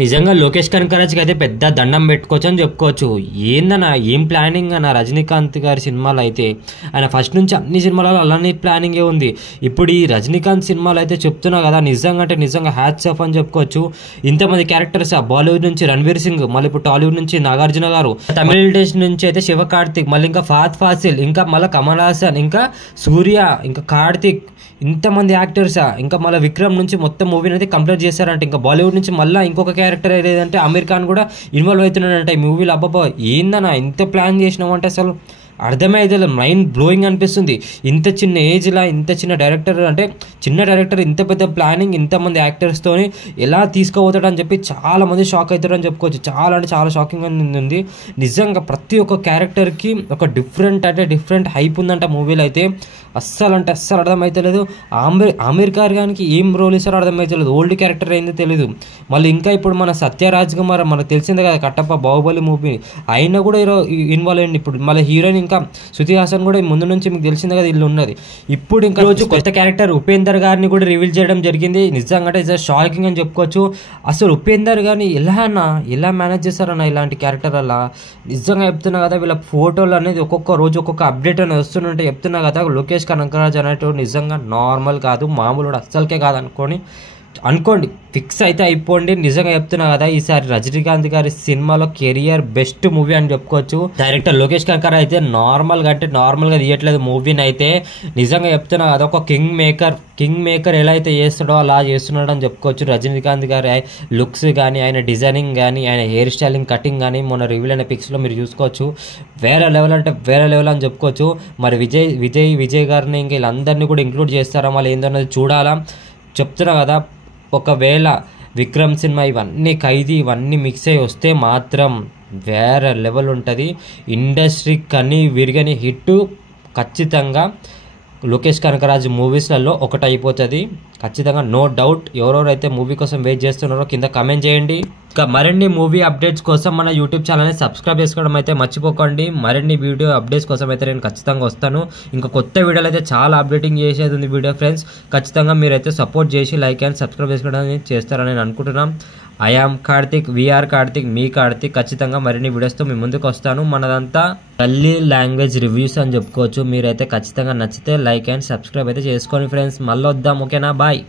నిజంగా లోకేష్ కనకరాజ్కి అయితే పెద్ద దండం పెట్టుకోవచ్చు అని చెప్పుకోవచ్చు. ఏందన్న ఏం ప్లానింగ్ అన్న రజనీకాంత్ గారి సినిమాలు అయితే ఆయన ఫస్ట్ నుంచి అన్ని సినిమాలలో అలానే ప్లానింగే ఉంది. ఇప్పుడు ఈ రజనీకాంత్ సినిమాలు అయితే చెప్తున్నా కదా, నిజంగా అంటే నిజంగా హ్యాట్స్ ఆఫ్ అని చెప్పుకోవచ్చు. ఇంతమంది క్యారెక్టర్స్ బాలీవుడ్ నుంచి రణ్వీర్ సింగ్, మళ్ళీ ఇప్పుడు టాలీవుడ్ నుంచి నాగార్జున గారు, తమిళ ఇండస్ట్రీ నుంచి అయితే శివ కార్తిక్, మళ్ళీ ఇంకా ఫహద్ ఫాసిల్, ఇంకా మళ్ళీ కమల్ హాసన్, ఇంకా సూర్య, ఇంకా కార్తిక్, ఇంతమంది యాక్టర్సా, ఇంకా మళ్ళీ విక్రమ్ నుంచి మొత్తం మూవీని అయితే కంప్లీట్ చేశారంటే, ఇంకా బాలీవుడ్ నుంచి మళ్ళీ ఇంకొక క్యారెక్టర్ ఏదంటే అమీర్ ఖాన్ కూడా ఇన్వాల్వ్ అవుతున్నాడంటే ఈ మూవీలో. అబ్బాబా ఏందన్నా ఇంత ప్లాన్ చేసినావు అంటే అసలు అర్థమైతే మైండ్ బ్లోయింగ్ అనిపిస్తుంది. ఇంత చిన్న ఏజ్లో ఇంత చిన్న డైరెక్టర్ అంటే చిన్న డైరెక్టర్ ఇంత పెద్ద ప్లానింగ్ ఇంతమంది యాక్టర్స్తోని ఎలా తీసుకుపోతాడని చెప్పి చాలామంది షాక్ అవుతారని చెప్పుకోవచ్చు. చాలా అంటే చాలా షాకింగ్ ఉంది నిజంగా. ప్రతి ఒక్క క్యారెక్టర్కి ఒక డిఫరెంట్ హైప్ ఉందంట మూవీలో అయితే. అస్సలు అర్థమవుతలేదు. ఆమీర్ ఖాన్కి ఏం రోల్ ఇస్తారో అర్థమవుతలేదు. ఓల్డ్ క్యారెక్టర్ అయిందో తెలీదు. మళ్ళీ ఇంకా ఇప్పుడు మన సత్యరాజ్ కుమార్ మనకు తెలిసిందే కదా, కట్టప్ప బాహుబలి మూవీ అయినా కూడా ఇన్వాల్వ్ అయ్యింది. ఇప్పుడు మళ్ళీ హీరోయిన్ ఇంకా శృతి హాసన్ కూడా ముందు నుంచి మీకు తెలిసిందే కదా ఇల్లు ఉన్నది. ఇప్పుడు ఇంకా రోజు కొత్త క్యారెక్టర్ ఉపేందర్ గారిని కూడా రివీల్ చేయడం జరిగింది. నిజంగా అంటే ఇట్స్ షాకింగ్ అని చెప్పుకోవచ్చు. అసలు ఉపేందర్ గారిని ఎలా మేనేజ్ చేస్తారన్న ఇలాంటి క్యారెక్టర్ అలా. నిజంగా చెప్తున్నా కదా, వీళ్ళ ఫోటోలు అనేది ఒక్కొక్క రోజు ఒక్కొక్క అప్డేట్ అనేది వస్తుంటే చెప్తున్నా కదా, లోకేష్ కనకరాజ్ అనేటువంటి నిజంగా నార్మల్ కాదు, మామూలు అస్సలకే కాదు అనుకోండి ఫిక్స్ అయితే అయిపోండి. నిజంగా చెప్తున్నా కదా, ఈసారి రజనీకాంత్ గారి సినిమాలో కెరియర్ బెస్ట్ మూవీ అని చెప్పుకోవచ్చు. డైరెక్టర్ లోకేష్ కనకరాజ్ అయితే నార్మల్గా తీయట్లేదు మూవీని అయితే. నిజంగా చెప్తున్నా కదా, ఒక కింగ్ మేకర్ ఎలా అయితే చేస్తాడో అలా చేస్తున్నాడు అని చెప్పుకోవచ్చు. రజనీకాంత్ గారి లుక్స్ కానీ, ఆయన డిజైనింగ్ కానీ, ఆయన హెయిర్ స్టైలింగ్, కటింగ్ కానీ మొన్న రివీల్ అయిన పిక్స్లో మీరు చూసుకోవచ్చు. వేరే లెవెల్ అని చెప్పుకోవచ్చు. మరి విజయ్ గారిని ఇంకా వీళ్ళందరినీ కూడా ఇంక్లూడ్ చేస్తారా మళ్ళీ ఏందన్నది చూడాలా. చెప్తున్నా కదా, ఒకవేళ విక్రమ్ సినిమా ఇవన్నీ ఖైదీ ఇవన్నీ మిక్స్ అయ్యి వస్తే మాత్రం వేరే లెవెల్ ఉంటుంది. ఇండస్ట్రీ కని విరిగని హిట్ ఖచ్చితంగా లోకేష్ కనకరాజ్ మూవీస్లలో ఒకటి అయిపోతుంది ఖచ్చితంగా, నో డౌట్. ఎవరెవరైతే మూవీ కోసం వెయిట్ చేస్తున్నారో కింద కామెంట్ చేయండి. ఇంకా మరిన్ని మూవీ అప్డేట్స్ కోసం మన యూట్యూబ్ ఛానల్ని సబ్స్క్రైబ్ చేసుకోవడం అయితే మర్చిపోకండి. మరిన్ని వీడియో అప్డేట్స్ కోసం అయితే నేను ఖచ్చితంగా వస్తాను. ఇంకా కొత్త వీడియోలు అయితే చాలా అప్డేటింగ్ చేసేది ఉంది వీడియో ఫ్రెండ్స్. ఖచ్చితంగా మీరైతే సపోర్ట్ చేసి లైక్ అండ్ సబ్స్క్రైబ్ చేసుకోవడానికి చేస్తారని నేను అనుకుంటున్నాను. ఐఆమ్ కార్తిక్, వీఆర్ కార్తిక్, మీ కార్తిక్. ఖచ్చితంగా మరిన్ని వీడియోస్తో మీ ముందుకు వస్తాను. మనదంతా తల్లి లాంగ్వేజ్ రివ్యూస్ అని చెప్పుకోవచ్చు. మీరైతే ఖచ్చితంగా నచ్చితే లైక్ అండ్ సబ్స్క్రైబ్ అయితే చేసుకోండి ఫ్రెండ్స్. మళ్ళీ వద్దాం, ఓకేనా? బాయ్.